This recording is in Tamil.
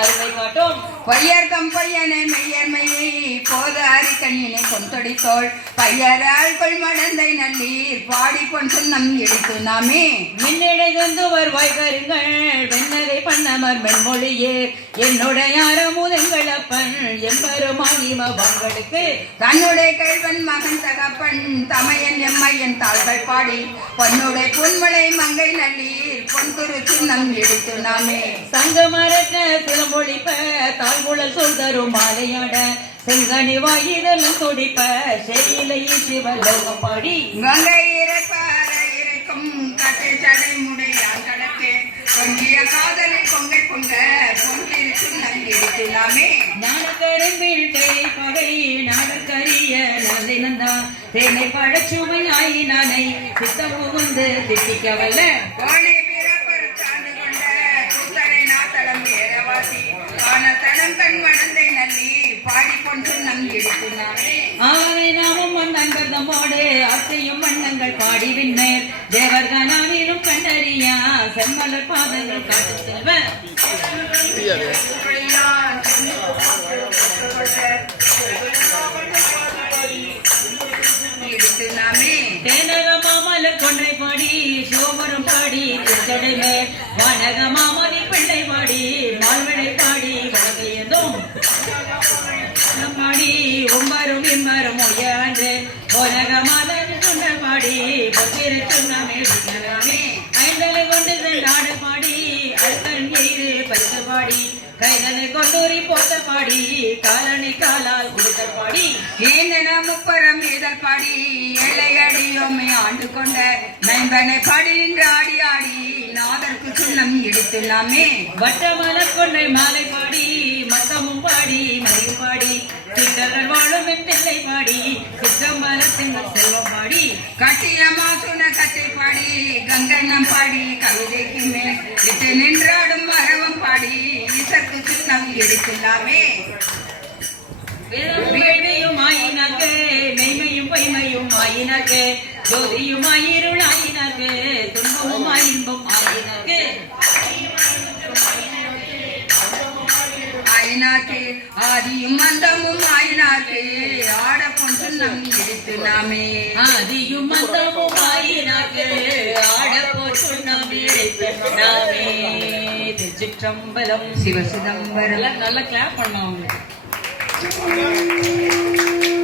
அருமை காட்டும். பையர் பொய்யனை அரிக்கண்ணினை கொந்தொடித்தோள் பையரால் கொள் மடந்தை நல்லீர் பாடி பொன் சொன்னம் எடுத்து நாமே. மின்னிடை தந்து வருவாய் கருங்கள். வெண்ணகை பண்ணமர் மென்மொழியே. என்னுடைய அறமுதங்கள் அப்பன். எம்பெருமானிம பங்களுக்கு தன்னுடைய கேழ்வன் மகன் தகப்பன். தமையன் எம்மையன் தாள்கள் பாடி. பொன்னுடைய புன்மலை மங்கை நல்லீர் பொன் துரு சின்னம் எடுத்து நாமே. சங்கமரக்க சிலமொழிப்ப தாழ்குழல் சொல்தரும் மாலையாட. செங்கனி வாயிதலும் துடிப்ப செய்யிலை சிவலோகம் பாடி. கங்கை இறைப்பார இறைக்கும் கட்டை சடை முடையான் கடக்கு பொங்கிய காதலை பொங்கை பொங்க பொங்கிரு சின்னம் எடுத்து நாமே ஞானக்கரும்பில் தேனை பகை நாகக்கரிய நந்தை நந்தா. தேனை பழச்சுமை ஆயினானை சித்தம் புகுந்து திட்டிக்க வல்ல கோணை பாதங்கள் பாடி விண்மேல் தேவர்கனாவிலும் கண்டறியா செம்மலர் பாதங்கள் காட்டு செல்வ எடுத்து கொன்றை பாடி சோமரம் பாடி திருச்சடைமே வானக மாமதி பிள்ளை பாடி மால்வழை பாடி வழங்கையதும் பாடி உம்மரும் இம்மரும் உயர்ந்து போனக மாதன் பாடி பொத்திரு சுண்ணமே ஐந்தலை கொண்டு நாடு பாடி அர்த்தன் நீரு பரிசு பாடி கைதலை கொண்டூரி போத்த பாடி காலனை காலால் கொடுத்த பாடி. ஏந்தன முப்பரம் இதழ் பாடி ஏழை அடியோமை ஆண்டு கொண்ட நைந்தனை பாடி நின்று ஆடி ஆடி நாதற்கு சுண்ணம் எடுத்துள்ளாமே நாமே வட்டமலர் கொன்றை மாலை பாடி மத்தமும் பாடி மதியும் பாடி சித்தர்கள் வாழும் பிள்ளை பாடி பாடி கங்கண்ணம் பாடி கவிதைக்கு மேல் விட்டு நின்றாடும் மரவம் பாடி இசற்கு சுண்ணம் எடுத்துள்ளாமே வேள்வியும் ஆயினாக்கு மெய்மையும் பொய்மையும் ஆயினாக்கு ஜோதியும் ஆயிருள் ஆயினாக்கு துன்பமும் ஆயின்பம் ஆயினாக்கு ஆயினாக்கு ஆதியும் அந்தமும் ஆயினாக்கு எடுத்து நாமே ஆதியும் மந்தமும் நாமே திருச்சிற்றம்பலம் சிவசிதம்பரம். நல்லா கிளாப் பண்ணாங்க நாடுடைய